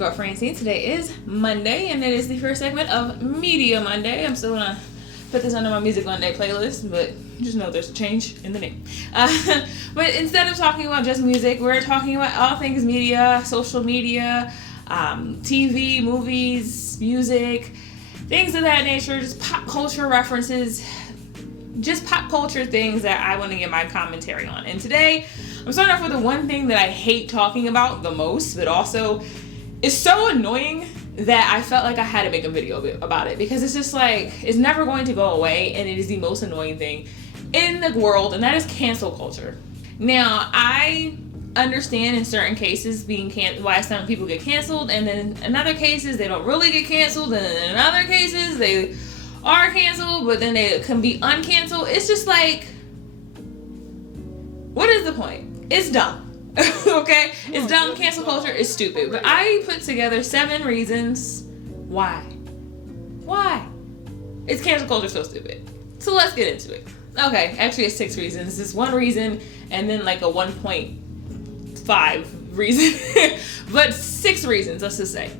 girl Francine. Today is Monday, and it is the first segment of Media Monday. I'm still gonna put this under my Music Monday playlist, but just know there's a change in the name. But instead of talking about just music, we're talking about all things media, social media, TV, movies, music, things of that nature, just pop culture references, just pop culture things that I want to get my commentary on. And today, I'm starting off with the one thing that I hate talking about the most, but also is so annoying that I felt like I had to make a video about it, because it's just like, it's never going to go away, and it is the most annoying thing in the world, and that is cancel culture. Now, I understand in certain cases why some people get canceled, and then in other cases they don't really get canceled, and then in other cases they are canceled, but then they can be uncanceled. It's just like, what is the point? It's dumb. Okay? It's dumb. Cancel culture is stupid. But I put together 7 reasons why. Why? It's cancel culture so stupid. So let's get into it. Okay, actually it's 6 reasons. It's 1 reason and then like a 1.5 reason. But 6 reasons, let's just say.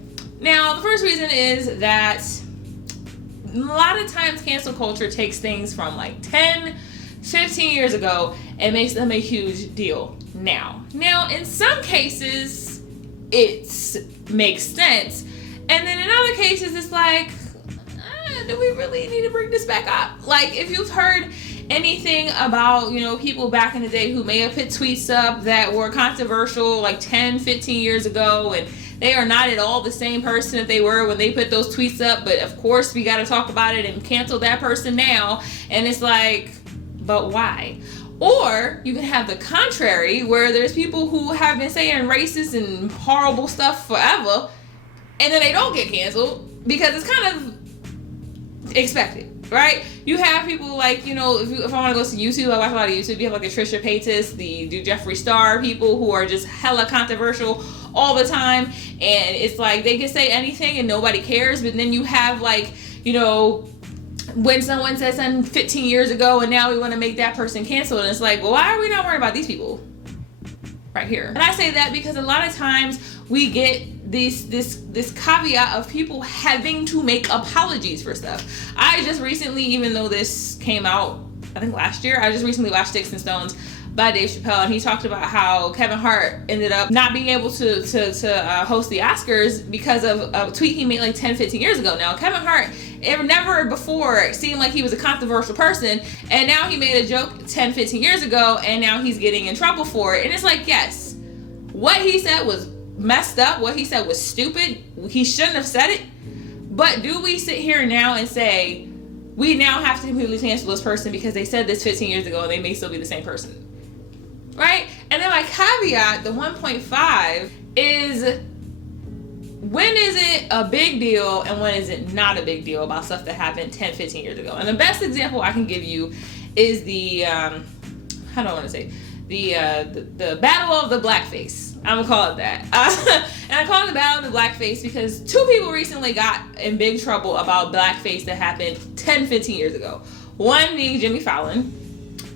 Now, the first reason is that a lot of times cancel culture takes things from like 10, 15 years ago and makes them a huge deal now. Now, in some cases, it makes sense. And then in other cases, it's like, do we really need to bring this back up? Like, if you've heard anything about, people back in the day who may have put tweets up that were controversial like 10, 15 years ago, and they are not at all the same person that they were when they put those tweets up, but of course we got to talk about it and cancel that person now. And it's like, but why? Or you can have the contrary, where there's people who have been saying racist and horrible stuff forever, and then they don't get canceled because it's kind of expected, right? You have people like, if I want to go to YouTube, I watch a lot of YouTube. You have like the Trisha Paytas, the Jeffree Star people who are just hella controversial all the time, and it's like they can say anything and nobody cares. But then you have like, when someone said something 15 years ago and now we want to make that person canceled, and it's like, well, why are we not worried about these people right here? And I say that because a lot of times we get this caveat of people having to make apologies for stuff. I just recently, even though this came out I think last year, I just recently watched Sticks and Stones by Dave Chappelle, and he talked about how Kevin Hart ended up not being able to host the Oscars because of a tweet he made like 10, 15 years ago. Now, Kevin Hart, it never before seemed like he was a controversial person, and now he made a joke 10, 15 years ago, and now he's getting in trouble for it. And it's like, yes, what he said was messed up, what he said was stupid, he shouldn't have said it, but do we sit here now and say, we now have to completely cancel this person because they said this 15 years ago and they may still be the same person? Right? And then my caveat, the 1.5, is when is it a big deal and when is it not a big deal about stuff that happened 10, 15 years ago? And the best example I can give you is the Battle of the Blackface. I'm gonna call it that. And I call it the Battle of the Blackface because 2 people recently got in big trouble about blackface that happened 10, 15 years ago. One being Jimmy Fallon,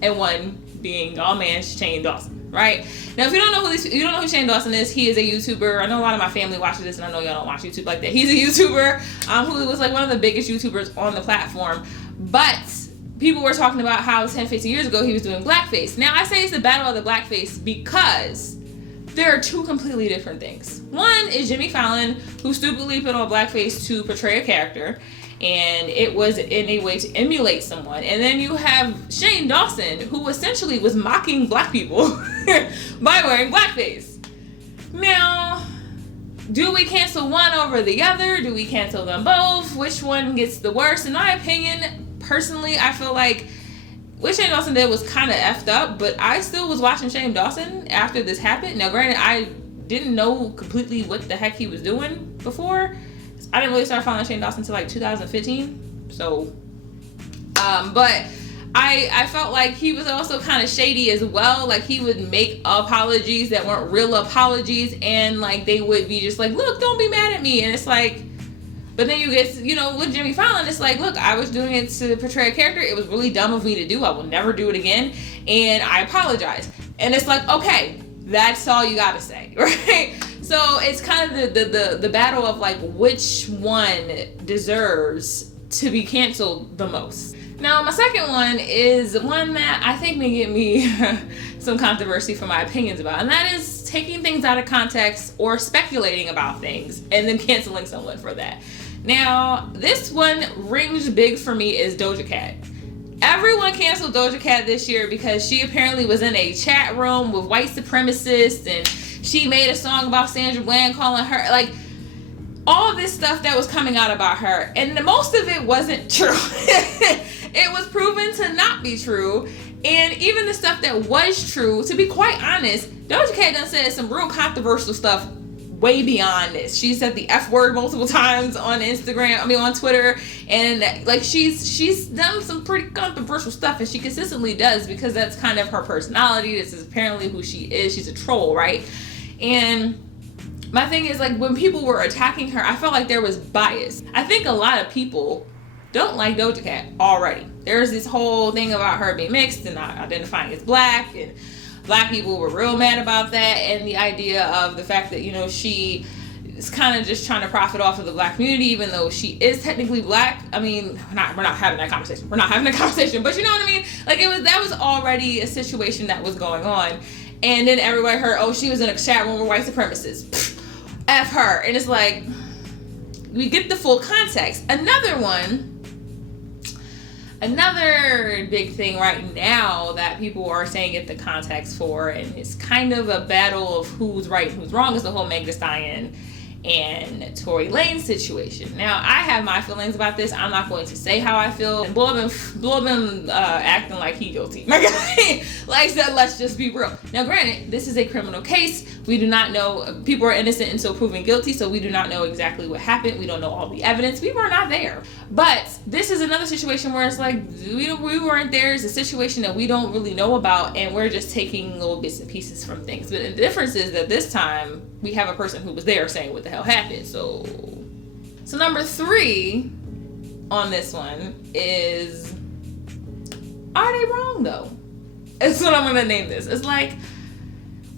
and one being Shane Dawson, right? Now, if you don't know who Shane Dawson is, he is a YouTuber. I know a lot of my family watches this, and I know y'all don't watch YouTube like that. He's a YouTuber who was like one of the biggest YouTubers on the platform, but people were talking about how 10, 15 years ago he was doing blackface. Now, I say it's the Battle of the Blackface because there are 2 completely different things. One is Jimmy Fallon, who stupidly put on blackface to portray a character, and it was in a way to emulate someone. And then you have Shane Dawson, who essentially was mocking black people by wearing blackface. Now, do we cancel one over the other? Do we cancel them both? Which one gets the worst? In my opinion, personally, I feel like what Shane Dawson did was kind of effed up, but I still was watching Shane Dawson after this happened. Now, granted, I didn't know completely what the heck he was doing before. I didn't really start following Shane Dawson until like 2015. So, but I felt like he was also kind of shady as well. Like, he would make apologies that weren't real apologies, and like they would be just like, look, don't be mad at me. And it's like, but then you get, with Jimmy Fallon, it's like, look, I was doing it to portray a character. It was really dumb of me to do. I will never do it again. And I apologize. And it's like, okay, that's all you got to say, right? So it's kind of the battle of like which one deserves to be canceled the most. Now, my second one is one that I think may get me some controversy for my opinions about, and that is taking things out of context or speculating about things and then canceling someone for that. Now, this one rings big for me is Doja Cat. Everyone canceled Doja Cat this year because she apparently was in a chat room with white supremacists and she made a song about Sandra Bland calling her, like, all of this stuff that was coming out about her. And most of it wasn't true. It was proven to not be true. And even the stuff that was true, to be quite honest, Doja Cat done said some real controversial stuff way beyond this. She said the F word multiple times on on Twitter, and like she's done some pretty controversial stuff, and she consistently does because that's kind of her personality. This is apparently who she is. She's a troll, right? And my thing is, like, when people were attacking her, I felt like there was bias. I think a lot of people don't like Doja Cat already. There's this whole thing about her being mixed and not identifying as black, and black people were real mad about that, and the idea of the fact that, you know, she is kind of just trying to profit off of the black community, even though she is technically black. I mean, we're not having that conversation. We're not having that conversation, but you know what I mean? Like, that was already a situation that was going on, and then everybody heard, oh, she was in a chat room with white supremacists. Pfft, F her. And it's like, we get the full context. Another big thing right now that people are saying get the context for, and it's kind of a battle of who's right and who's wrong, is the whole Meg Thee Stallion and Tory Lanez situation. Now, I have my feelings about this. I'm not going to say how I feel. And Blow been acting like he guilty. My guy, like I said, let's just be real. Now, granted, this is a criminal case. We do not know. People are innocent until proven guilty, so we do not know exactly what happened. We don't know all the evidence. We were not there. But this is another situation where it's like, we weren't there. It's a situation that we don't really know about, and we're just taking little bits and pieces from things. But the difference is that this time, we have a person who was there saying what the hell happened. So number 3 on this one is, are they wrong though? That's what I'm gonna name this. It's like,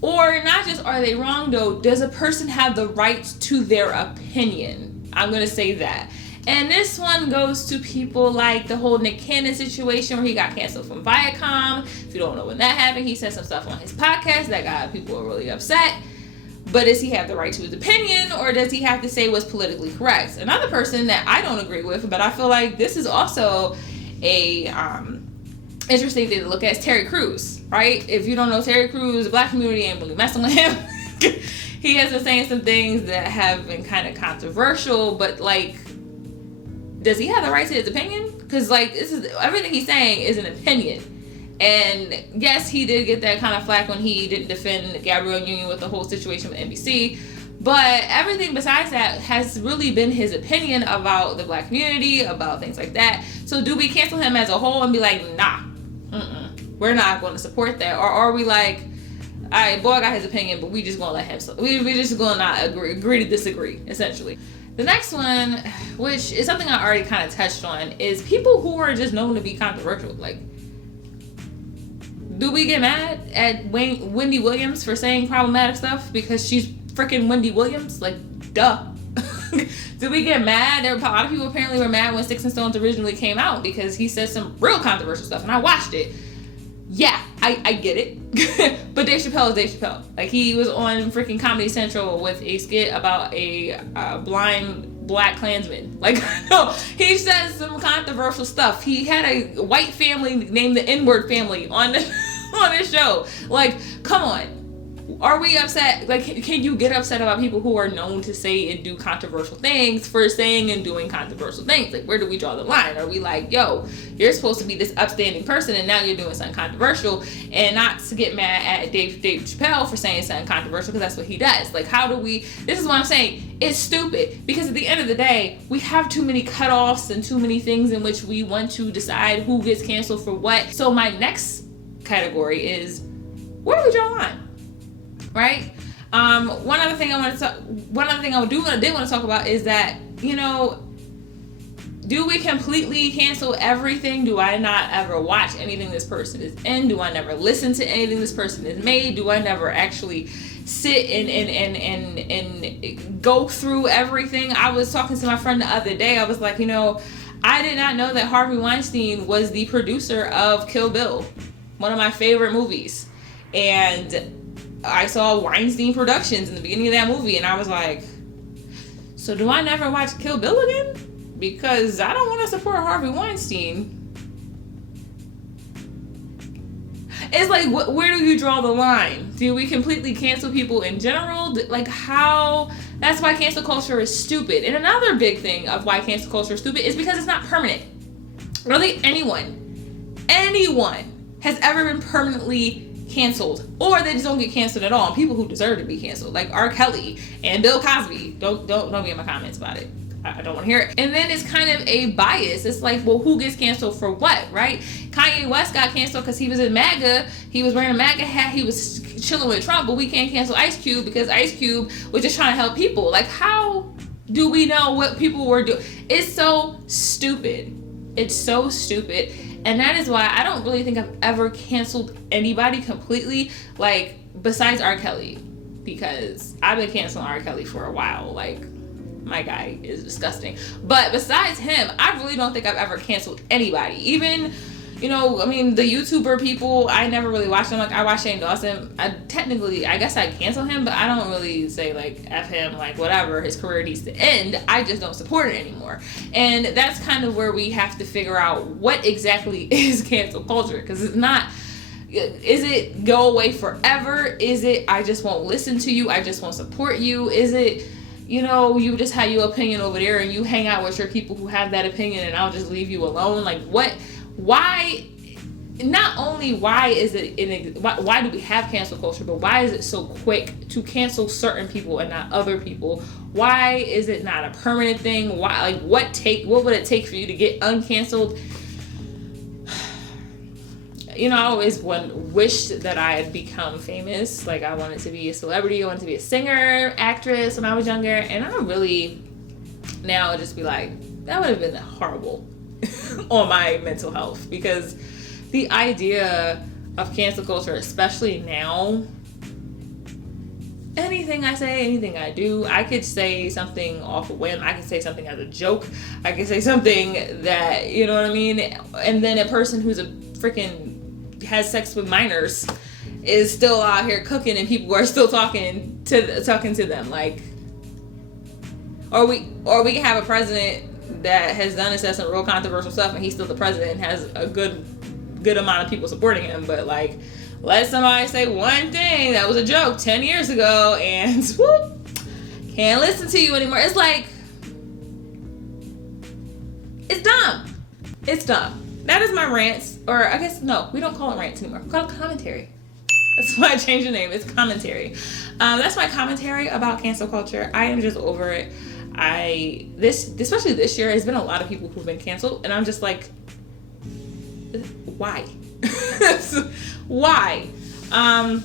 or not just are they wrong though, does a person have the right to their opinion? I'm gonna say that. And this one goes to people like the whole Nick Cannon situation where he got canceled from Viacom. If you don't know when that happened, he said some stuff on his podcast that got people really upset. But does he have the right to his opinion, or does he have to say what's politically correct? Another person that I don't agree with, but I feel like this is also a interesting thing to look at, is Terry Crews, right? If you don't know Terry Crews, the black community ain't really messing with him. He has been saying some things that have been kind of controversial, but like, does he have the right to his opinion? Because like, this is everything he's saying is an opinion. And yes, he did get that kind of flack when he didn't defend Gabrielle Union with the whole situation with NBC. But everything besides that has really been his opinion about the black community, about things like that. So do we cancel him as a whole and be like, nah, we're not going to support that? Or are we like, all right, boy got his opinion, but we just going to let him, we're just going to not agree to disagree, essentially. The next one, which is something I already kind of touched on, is people who are just known to be controversial. Like, do we get mad at Wendy Williams for saying problematic stuff because she's freaking Wendy Williams? Like, duh. Do we get mad? There were a lot of people apparently were mad when Sticks and Stones originally came out because he said some real controversial stuff, and I watched it. Yeah, I get it. But Dave Chappelle is Dave Chappelle. Like, he was on freaking Comedy Central with a skit about a blind black Klansman. Like, no, he says some controversial stuff. He had a white family named the N-word family on his show. Like, come on. Are we upset? Like, can you get upset about people who are known to say and do controversial things for saying and doing controversial things? Like, where do we draw the line? Are we like, yo, you're supposed to be this upstanding person and now you're doing something controversial? And not to get mad at Dave Chappelle for saying something controversial, because that's what he does. Like, how do we, this is what I'm saying, it's stupid, because at the end of the day, we have too many cutoffs and too many things in which we want to decide who gets canceled for what. So my next category is, where do we draw the line? Right? One other thing I did want to talk about is that, you know, do we completely cancel everything? Do I not ever watch anything this person is in? Do I never listen to anything this person has made? Do I never actually sit and go through everything. I was talking to my friend the other day. I was like, I did not know that Harvey Weinstein was the producer of Kill Bill, one of my favorite movies. And I saw Weinstein Productions in the beginning of that movie, and I was like, so do I never watch Kill Bill again? Because I don't want to support Harvey Weinstein. It's like, where do you draw the line? Do we completely cancel people in general? Like, how? That's why cancel culture is stupid. And another big thing of why cancel culture is stupid is because it's not permanent. Really, anyone has ever been permanently canceled, or they just don't get canceled at all. And people who deserve to be canceled, like R. Kelly and Bill Cosby, don't be in my comments about it. I don't want to hear it. And then it's kind of a bias. It's like, well, who gets canceled for what, right? Kanye West got canceled because he was in MAGA. He was wearing a MAGA hat. He was chilling with Trump, but we can't cancel Ice Cube because Ice Cube was just trying to help people. Like, how do we know what people were doing? It's so stupid. It's so stupid. And that is why I don't really think I've ever canceled anybody completely, like, besides R. Kelly, because I've been canceling R. Kelly for a while. Like, my guy is disgusting. But besides him, I really don't think I've ever canceled anybody. Even, the YouTuber people, I never really watched them. Like, I watch Shane Dawson. I guess I cancel him, but I don't really say, like, F him, like, whatever, his career needs to end. I just don't support it anymore. And that's kind of where we have to figure out what exactly is cancel culture. Because it's not, is it go away forever? Is it, I just won't listen to you, I just won't support you? Is it, you just have your opinion over there and you hang out with your people who have that opinion and I'll just leave you alone? Like, why, not only why is it, why do we have cancel culture, but why is it so quick to cancel certain people and not other people? Why is it not a permanent thing? Why, like, what would it take for you to get uncanceled? I always wished that I had become famous. Like, I wanted to be a celebrity. I wanted to be a singer, actress when I was younger. And I don't really now just be like, that would have been horrible on my mental health. Because the idea of cancel culture, especially now, anything I say, anything I do, I could say something off a whim. I could say something as a joke. I could say something that, you know what I mean? And then a person who's a freaking has sex with minors is still out here cooking and people are still talking to them, like, or we can have a president that has done and said some real controversial stuff and he's still the president and has a good amount of people supporting him, but like, let somebody say one thing that was a joke 10 years ago and whoop, can't listen to you anymore. It's like, it's dumb. That is my rants, or I guess, no, we don't call it rants anymore. We call it commentary. That's why I changed the name. It's commentary. That's my commentary about cancel culture. I am just over it. Especially this year, there's been a lot of people who've been canceled, and I'm just like, why? Why? And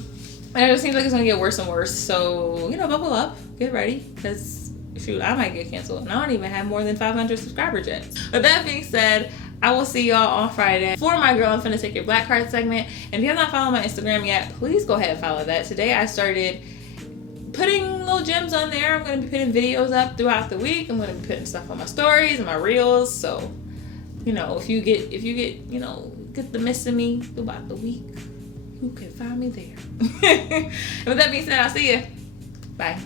it just seems like it's gonna get worse and worse. So, buckle up, get ready, because shoot, I might get canceled, and I don't even have more than 500 subscribers yet. But that being said, I will see y'all on Friday for my Girl I'm Finna Take Your Black Card segment. And if you have not followed my Instagram yet, please go ahead and follow that. Today I started putting little gems on there. I'm going to be putting videos up throughout the week. I'm going to be putting stuff on my stories and my reels. So, if you get the miss of me throughout the week, you can find me there. And with that being said, I'll see you. Bye.